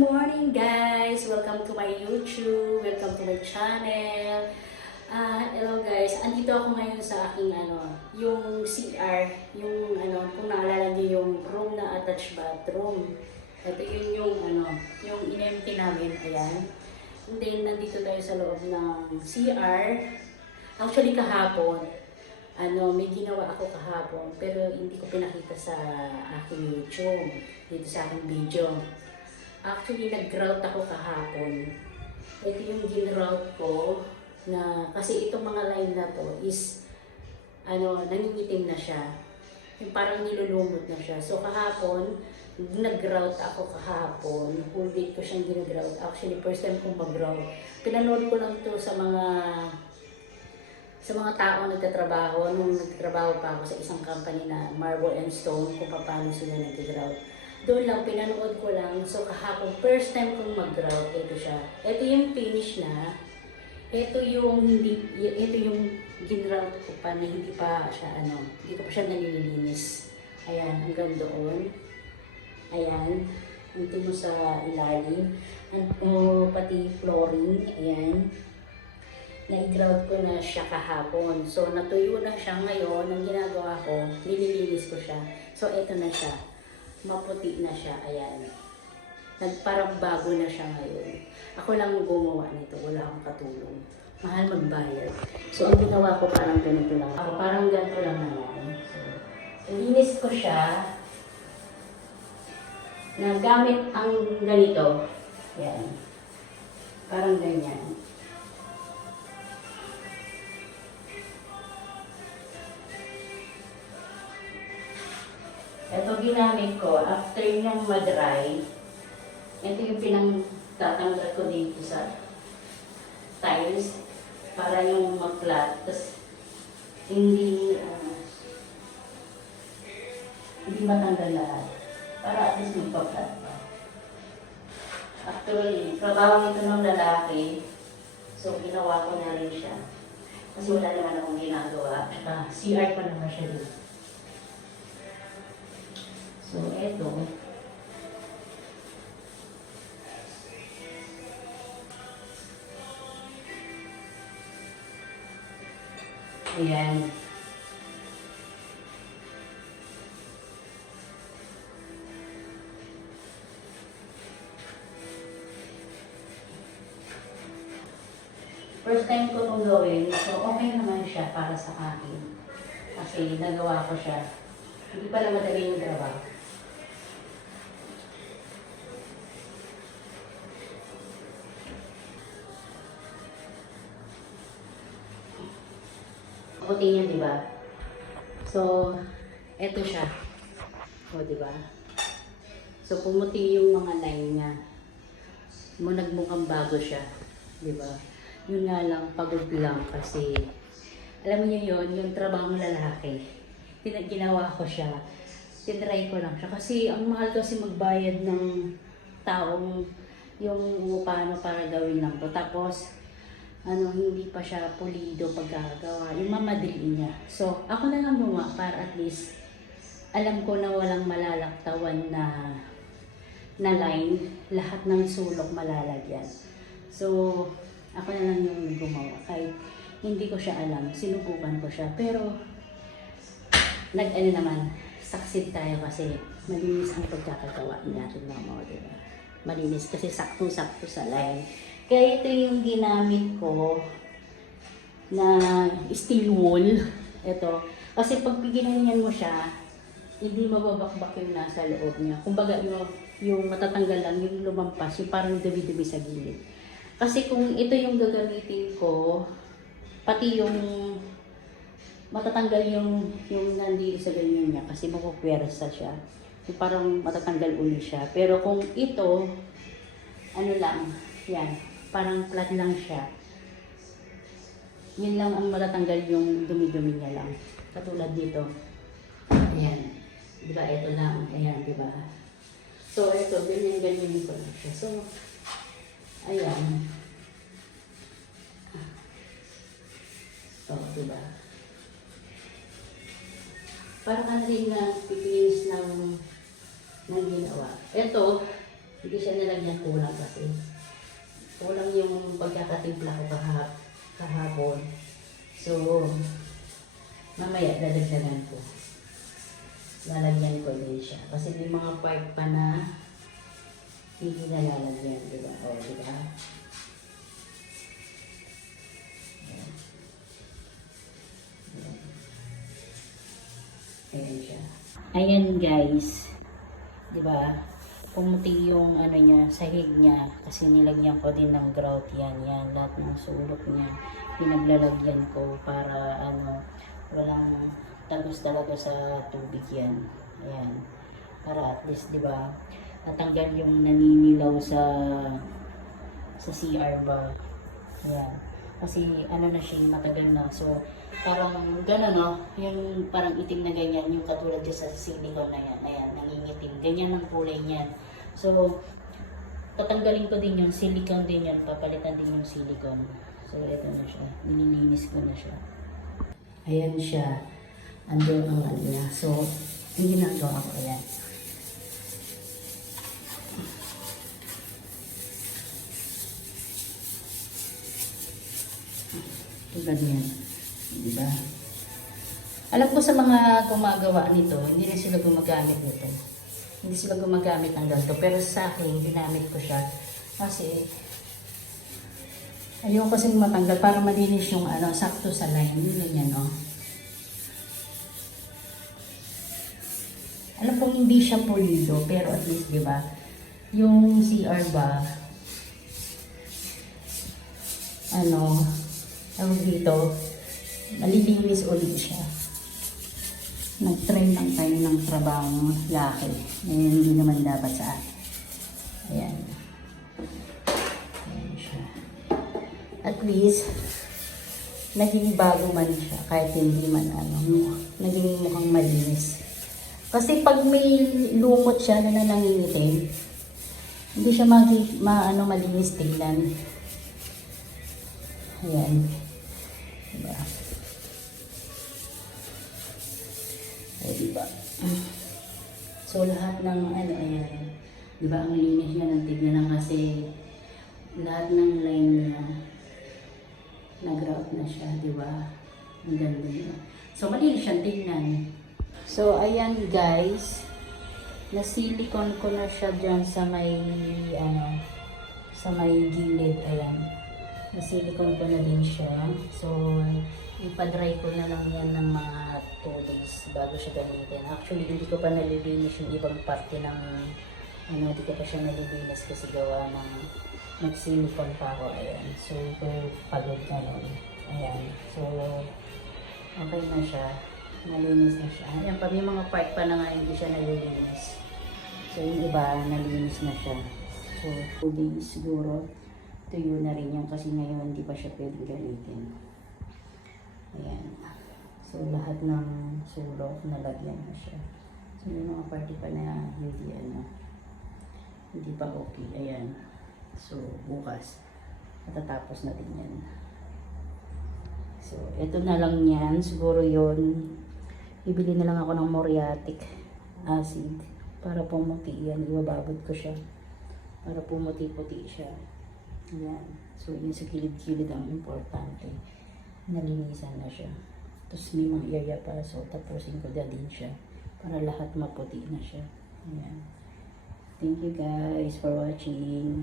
morning guys! Welcome to my YouTube, welcome to my channel. Hello guys, andito ako ngayon sa aking yung CR, yung kung naalala niyo yung room na attached bathroom. Ito yun yung in-empty namin, ayan. And then nandito tayo sa loob ng CR. Actually kahapon, may ginawa ako kahapon pero hindi ko pinakita sa aking YouTube, dito sa aking video. Actually, nag-grout ako kahapon. Ito yung gin-grout ko na kasi itong mga line na to is nangingitim na siya. Yung parang nilulumot na siya. So kahapon, nag-grout ako kahapon. Whole day ko siyang gin-grout. Actually, first time kong mag-grout. Pinanood ko lang to sa mga tao nagtatrabaho. Nung nagtatrabaho pa ako sa isang company na Marble and Stone, kung paano sila nag-grout. Doon lang, pinanood ko lang. So kahapon, first time kong mag-grout, ito siya. Ito yung finish na. Ito yung gin-grout ko pa na hindi pa siya, hindi ko pa siya nalilinis. Ayan, hanggang doon. Ayan, unti mo sa ilalim. Pati flooring, ayan. Na-grout ko na siya kahapon. So natuyo na siya ngayon. Ang ginagawa ko, nililinis ko siya. So ito na siya. Maputi na siya, ayan. Parang bago na siya ngayon. Ako lang gumawa nito, wala akong katulong. Mahal magbayad. So, ang ginawa ko parang ganito lang. Ako parang ganito lang naman. So, linis ko siya na gamit ang ganito. Ayan. Parang ganyan. Ito ginamit ko, after niyang ma-dry, ito yung pinang-tatanggal ko dito sa tiles para yung mag-flat. Tapos, hindi matanggal lahat. Para at least magpa-flat pa. Actually, trabaho ito ng lalaki. So, ginawa ko na rin siya. Kasi wala naman akong ginagawa. CR pa naman siya dito. So, eto. Ayan. First time ko itong gawin, so okay naman siya para sa akin. Kasi nagawa ko siya. Hindi pala madali yung trabaho. Puti niya, di ba? So, eto siya. O, di ba? So, pumuti yung mga line niya. Nagmukhang bago siya. Di ba? Yun nga lang, pagod lang kasi, alam niyo yun, yung trabaho ng lalaki. Ginawa ko siya. Tinry ko lang siya. Kasi, ang mahal kasi magbayad ng taong yung paano para gawin lang to. Tapos, hindi pa siya pulido pagkakagawa. Yung mamadali niya. So, ako na lang gumawa para at least alam ko na walang malalaktawan na line. Lahat ng sulok malalagyan. So, ako na lang yung gumawa. Kahit hindi ko siya alam. Sinubukan ko siya. Pero, naman, succeed tayo kasi malinis ang pagkakagawa natin ng mga diba? Malinis kasi saktong-sakto sa line. Kaya ito yung ginamit ko na steel wool. Ito. Kasi pag ginanyan mo siya, hindi mababakbak yung nasa loob niya. Kumbaga yung matatanggal lang, yung lumampas, yung parang dumi-dumi sa gilid. Kasi kung ito yung gagamitin ko, pati yung matatanggal yung nandito sa ganyan niya kasi mapupwersa siya. Yung parang matatanggal uli siya. Pero kung ito, yan. Parang flat lang siya. Yun lang ang matatanggal yung dumi-dumi niya lang. Katulad dito. Ayan. Diba? Ito lang. Ayan, diba? So, ito. Ganyan ko lang siya. So, ayan. So, diba? Parang rin na pipinis ng ginawa. Ito, Hindi siya nilagyan kulang kasi. Kulang yung pagkakatimpla ko kahapon. So, mamaya dadagdagan ko. Lalagyan ko din siya. Kasi may mga part pa na hindi na lalagyan, di ba? O, di ba? Ayan. Ayan siya. Ayan guys. Di ba? Pumuti yung ano niya, sahig niya. Kasi nilagyan ko din ng grout yan. Yan, lahat ng sulok niya. Pinaglalagyan ko para ano, walang tagos talaga sa tubig yan. Ayan. Para at least, di ba, natanggal yung naninilaw sa CR ba. Ayan. Kasi ano na siya, matagal na. So, parang gano'n no, yung parang itim na ganyan, yung katulad dyan sa silicone na yan. Ayan, nangingitim. Ganyan ang kulay niyan. So, tatanggalin ko din yung silicone din yan. Papalitan din yung silicone. So, ito na siya. Nililinis ko na siya. Ayan siya. Andun ang ano niya. So, yung ginagawa ko, ayan. Tulad yan. Diba? Alam ko sa mga gumagawa nito, hindi rin sila gumagamit nito. Hindi sila gumagamit ng ganito. Pero sa akin, ginamit ko siya. Kasi, ayaw kasing matanggal para malinis yung ano, sakto sa line. Yun yan, no? Alam kong hindi siya pulido, pero at least, di ba? Yung CR ba, ano, tawag dito, malilinis ulit siya. Nag-try lang tayo ng trabaho laki. Eh, hindi naman dapat sa akin. Ayan. Ayan siya. At least, naging bago man siya. Kahit hindi man ano, naging mukhang malinis. Kasi pag may lumot siya na nangingitim, hindi siya malinis tingnan. Ayan. Diba? O, diba? So, lahat ng ano, ayan. Diba, ang linis niya ng tignan kasi lahat ng line niya nag-grout na siya, diba? Ang ganda niya. So, malinis siyang tignan. So, ayan guys. Na-silicone ko na siya dyan sa may, ano, sa may gilid. Ayan. Na-silicone ko na din siya. So, ipa-dry ko na lang yan ng mga 2 days bago siya gamitin. Actually, hindi ko pa nalilinis yung ibang parte ng, ano, hindi ko pa siya nalilinis kasi gawa ng nag-silicone pa ako. Ayan. So, pagod na nun. Ayan. So, okay na siya. Nalinis na siya. Ayan pa, may mga part pa na nga hindi siya nalilinis. So, yung iba, nalinis na siya. So, 2 days siguro, tuyo na rin yan kasi ngayon hindi pa siya pwedeng gamitin. Ayan. So, lahat ng sulok, nalagyan na siya. So, yung mga party pa na hindi, ano, hindi pa okay. Ayan. So, bukas, matatapos na din yan. So, ito na lang yan. Siguro yun, ibili na lang ako ng muriatic acid para pumuti yan. Ibababad ko siya para pumuti-puti siya. Ayan. So, yun sa kilid-kilid ang importante. Nalinisan na siya. Tapos may mga area pa. So, tapusin ko din siya para lahat maputi na siya. Ayan. Thank you guys for watching.